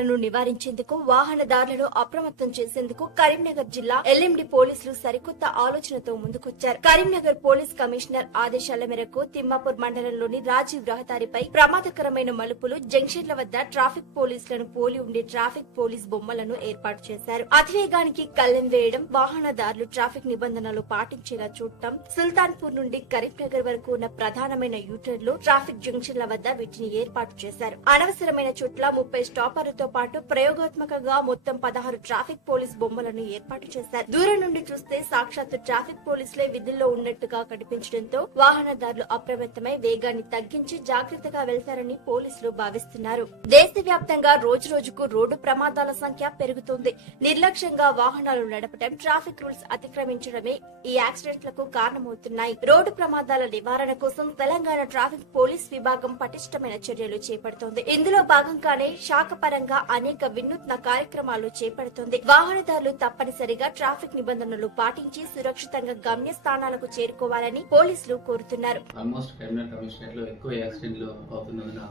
ప్రమాదాలను నివారించేందుకు వాహనదారులను అప్రమత్తం చేసేందుకు కరీంనగర్ జిల్లా ఎల్ఎండి పోలీసులు సరికొత్త ఆలోచనతో ముందుకొచ్చారు. కరీంనగర్ పోలీస్ కమిషనర్ ఆదేశాల మేరకు తిమ్మాపూర్ మండలంలోని రాజీవ్ రహదారిపై ప్రమాదకరమైన మలుపులు జంక్షన్ల వద్ద ట్రాఫిక్ పోలీసులను పోలి ఉండే ట్రాఫిక్ పోలీస్ బొమ్మలను ఏర్పాటు చేశారు. అతివేగానికి కళ్లెం వేయడం, వాహనదారులు ట్రాఫిక్ నిబంధనలు పాటించేలా చూడటం, సుల్తాన్పూర్ నుండి కరీంనగర్ వరకు ఉన్న ప్రధానమైన యూటర్లు, ట్రాఫిక్ జంక్షన్ల వద్ద వీటిని ఏర్పాటు చేశారు. అనవసరమైన చోట్ల 30 స్టాపర్లతో పాటు ప్రయోగాత్మకంగా మొత్తం 16 ట్రాఫిక్ పోలీస్ బొమ్మలను ఏర్పాటు చేశారు. దూరం నుండి చూస్తే సాక్షాత్తు ట్రాఫిక్ పోలీసులే విధుల్లో ఉన్నట్టుగా కనిపించడంతో వాహనదారులు అప్రమత్తమై వేగాన్ని తగ్గించి జాగ్రత్తగా వెళ్తారని పోలీసులు భావిస్తున్నారు. దేశవ్యాప్తంగా రోజురోజుకు రోడ్డు ప్రమాదాల సంఖ్య పెరుగుతోంది. నిర్లక్ష్యంగా వాహనాలు నడపడం, ట్రాఫిక్ రూల్స్ అతిక్రమించడమే ఈ యాక్సిడెంట్లకు కారణమవుతున్నాయి. రోడ్డు ప్రమాదాల నివారణ కోసం తెలంగాణ ట్రాఫిక్ పోలీస్ విభాగం పటిష్టమైన చర్యలు చేపడుతోంది. ఇందులో భాగంగానే శాఖపరంగా అనేక వినూత్న కార్యక్రమాలు చేపడుతోంది. వాహనదారులు తప్పనిసరిగా ట్రాఫిక్ నిబంధనలు పాటించి సురక్షితంగా గమ్యస్థానాలకు చేరుకోవాలని పోలీసులు కోరుతున్నారు. ఆల్మోస్ట్ కరీంనగర్ కమిషనరేట్ లో ఎక్కువ యాక్సిడెంట్లు అవుతున్నందున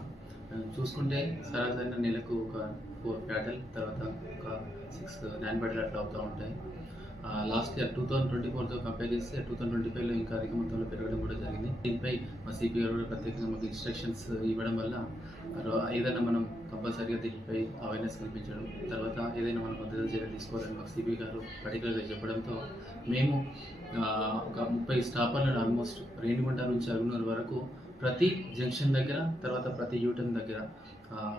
చూసుకుంటే సరాసరి నెలకు ఒక 4 ఫ్యాటల్, తర్వాత ఒక 6 9 బ్యాటల్ అట్లా అవుతూ ఉంటాయి. లాస్ట్ ఇయర్ 2024తో కంపేర్ చేస్తే 2025లో ఇంకా అధిక మొత్తంలో పెరగడం కూడా జరిగింది. దీనిపై మా సిపి గారు కూడా ప్రత్యేకంగా మాకు ఇన్స్ట్రక్షన్స్ ఇవ్వడం వల్ల ఏదైనా మనం కంపల్సరీగా దీనిపై అవేర్నెస్ కల్పించడం, తర్వాత ఏదైనా మనం భద్రత చర్యలు తీసుకోవాలని మాకు సిపి గారు పర్టికులర్గా చెప్పడంతో మేము ఒక 30 స్టాపర్లను ఆల్మోస్ట్ రేణిగుంట నుంచి అరుణూరు వరకు ప్రతి జంక్షన్ దగ్గర, తర్వాత ప్రతి యూటర్న్ దగ్గర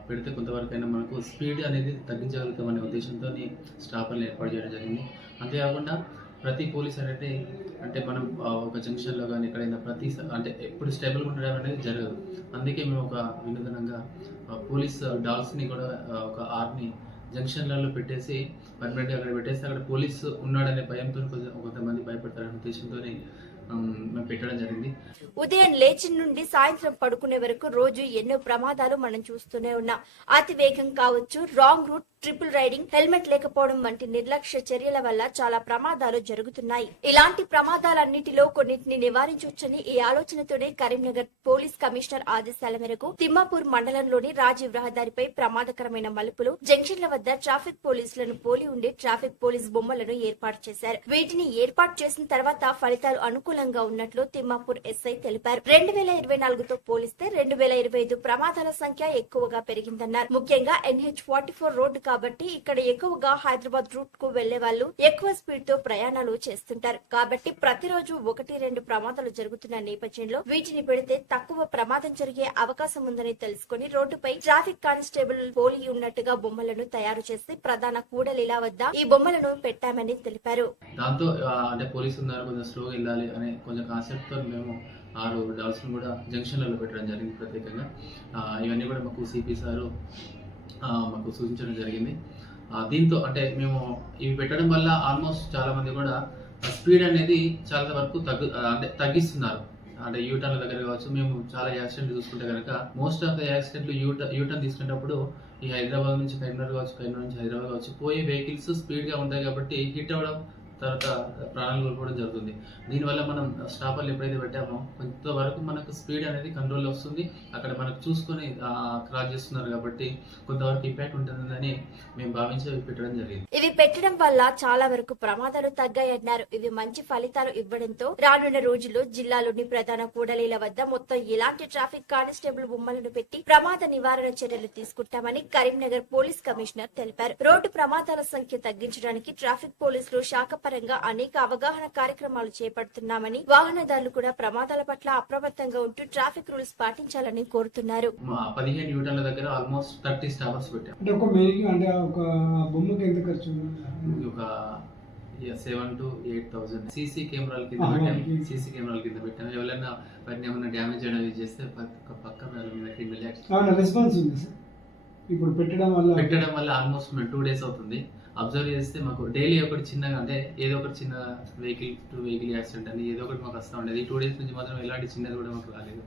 పెడితే కొంతవరకైనా మనకు స్పీడ్ అనేది తగ్గించగలుగుతామనే ఉద్దేశంతో స్టాపర్లు ఏర్పాటు చేయడం జరిగింది. అంతేకాకుండా ప్రతి పోలీస్ అంటే మనం ఒక జంక్షన్లో కానీ ఎక్కడైనా అంటే ఎప్పుడు స్టేబుల్గా ఉండడం అనేది జరగదు. అందుకే మేము ఒక వినూతనంగా పోలీస్ డాగ్స్ని కూడా ఒక 6ని జంక్షన్లలో పెట్టేసి పర్మనెంట్గా అక్కడ పెట్టేసి అక్కడ పోలీసు ఉన్నాడనే భయంతో కొంతమంది భయపడతారనే ఉద్దేశంతో మేము పెట్టడం జరిగింది. ఉదయం లేచి నుండి సాయంత్రం పడుకునే వరకు రోజు ఎన్నో ప్రమాదాలు మనం చూస్తూనే ఉన్నాం. అతి వేగం కావచ్చు, wrong route, triple riding, helmet లేకపోవడం వంటి నిర్లక్ష్య చర్యల వల్ల చాలా ప్రమాదాలు జరుగుతున్నాయి. ఇలాంటి ప్రమాదాలన్నిటిలో కొన్నింటిని నివారించవచ్చని ఈ ఆలోచనతోనే కరీంనగర్ పోలీస్ కమిషనర్ ఆదేశాల మేరకు తిమ్మాపూర్ మండలంలోని రాజీవ్ రహదారిపై ప్రమాదకరమైన మలుపులు, జంక్షన్ల వద్ద ట్రాఫిక్ పోలీసులను పోలి ఉండే ట్రాఫిక్ పోలీస్ బొమ్మలను ఏర్పాటు చేశారు. వీటిని ఏర్పాటు చేసిన తర్వాత ఫలితాలు అనుకూలంగా ఉన్నట్లు తిమ్మాపూర్ ఎస్ఐ తెలిపారు. 2024తో పోలిస్తే 2025 ప్రమాదాల సంఖ్య ఎక్కువగా పెరిగిందన్నారు. ముఖ్యంగా NH44 రోడ్డు కాబట్టి ఇక్కడ ఎక్కువగా హైదరాబాద్ రూట్ కు వెళ్లే వాళ్ళు ఎక్కువ స్పీడ్ తో ప్రయాణాలు చేస్తుంటారు. కాబట్టి ప్రతిరోజు 1-2 ప్రమాదాలు జరుగుతున్న నేపథ్యంలో వీటిని పెడితే తక్కువ ప్రమాదం జరిగే అవకాశం ఉందని తెలుసుకుని రోడ్డుపై ట్రాఫిక్ కానిస్టేబుల్ పోలి ఉన్నట్టుగా బొమ్మలను తయారు చేసి ప్రధాన కూడలిలా వద్ద ఈ బొమ్మలను పెట్టామని తెలిపారు. దాంతో అంటే పోలీసులు ఉన్నారు, కొంచెం స్లోగా వెళ్ళాలి అనే కొంచెం కాన్సెప్ట్ తో మేము 6 డాల్స్ కూడా జంక్షన్లలో పెట్టడం జరిగింది ప్రత్యేకంగా. ఇవన్నీ కూడా మాకు సిపి సారు మాకు సూచించడం జరిగింది. దీంతో అంటే మేము ఇవి పెట్టడం వల్ల ఆల్మోస్ట్ చాలా మంది కూడా స్పీడ్ అనేది చాలా వరకు తగ్గిస్తున్నారు. అంటే యూటర్న్ల దగ్గర కావచ్చు. మేము చాలా యాక్సిడెంట్లు చూసుకుంటే కనుక మోస్ట్ ఆఫ్ ద యాక్సిడెంట్లు యూటర్న్ తీసుకునేటప్పుడు ఈ హైదరాబాద్ నుంచి కరీంనగర్ కావచ్చు, కరీంనగర్ నుంచి హైదరాబాద్ కావచ్చు, పోయే వెహికల్స్ స్పీడ్గా ఉంటాయి కాబట్టి హిట్ అవ్వడం, తర్వాత ప్రాణాలు కోల్పోవడం జరుగుతుంది. దీనివల్ల మనం స్టాపర్లు ఎప్పుడైతే పెట్టామో కొంతవరకు మనకు స్పీడ్ అనేది కంట్రోల్లో వస్తుంది. అక్కడ మనకు చూసుకొని క్రాస్ చేస్తున్నారు కాబట్టి కొంతవరకు ఇంపాక్ట్ ఉంటుందని మేము భావించి పెట్టడం జరిగింది. ఇవి పెట్టడం వల్ల చాలా వరకు ప్రమాదాలు తగ్గాయన్నారు. ఇవి మంచి ఫలితాలు ఇవ్వడంతో రానున్న రోజుల్లో జిల్లాలోని ప్రధాన కూడలీల వద్ద మొత్తం ఇలాంటి ట్రాఫిక్ కానిస్టేబుల్ బొమ్మలను పెట్టి ప్రమాద నివారణ చర్యలు తీసుకుంటామని కరీంనగర్ పోలీస్ కమిషనర్ తెలిపారు. రోడ్డు ప్రమాదాల సంఖ్య తగ్గించడానికి ట్రాఫిక్ పోలీసులు శాఖ పరంగా అనేక అవగాహన కార్యక్రమాలు చేపడుతున్నామని, వాహనదారులు కూడా ప్రమాదాల పట్ల అప్రమత్తంగా ఉంటూ ట్రాఫిక్ రూల్స్ పాటించాలని కోరుతున్నారు. 15 యూటర్ల దగ్గర ఆల్మోస్ట్ 30 స్టాపర్స్ పెట్టాం. ఒక బొమ్మకి ఎంత ఖర్చు? ఒక 7,000 to 8,000 సీసీ కెమెరాల కింద పెట్టాము. ఎవరైనా వాటిని ఏమైనా డ్యామేజ్ అనేది చేస్తే పక్క రెస్పాన్స్ ఉంది సార్. ఇప్పుడు పెట్టడం వల్ల ఆల్మోస్ట్ 2 days అవుతుంది. అబ్జర్వ్ చేస్తే మాకు డైలీ ఒకటి చిన్నగా అంటే ఏదో ఒకటి చిన్న వెహికల్ టు వెహికల్ యాక్సిడెంట్ అని ఏదో ఒకటి మాకు వస్తూ ఉండేది. 2 days నుంచి మాత్రం ఎలాంటి చిన్నది కూడా మాకు రాలేదు.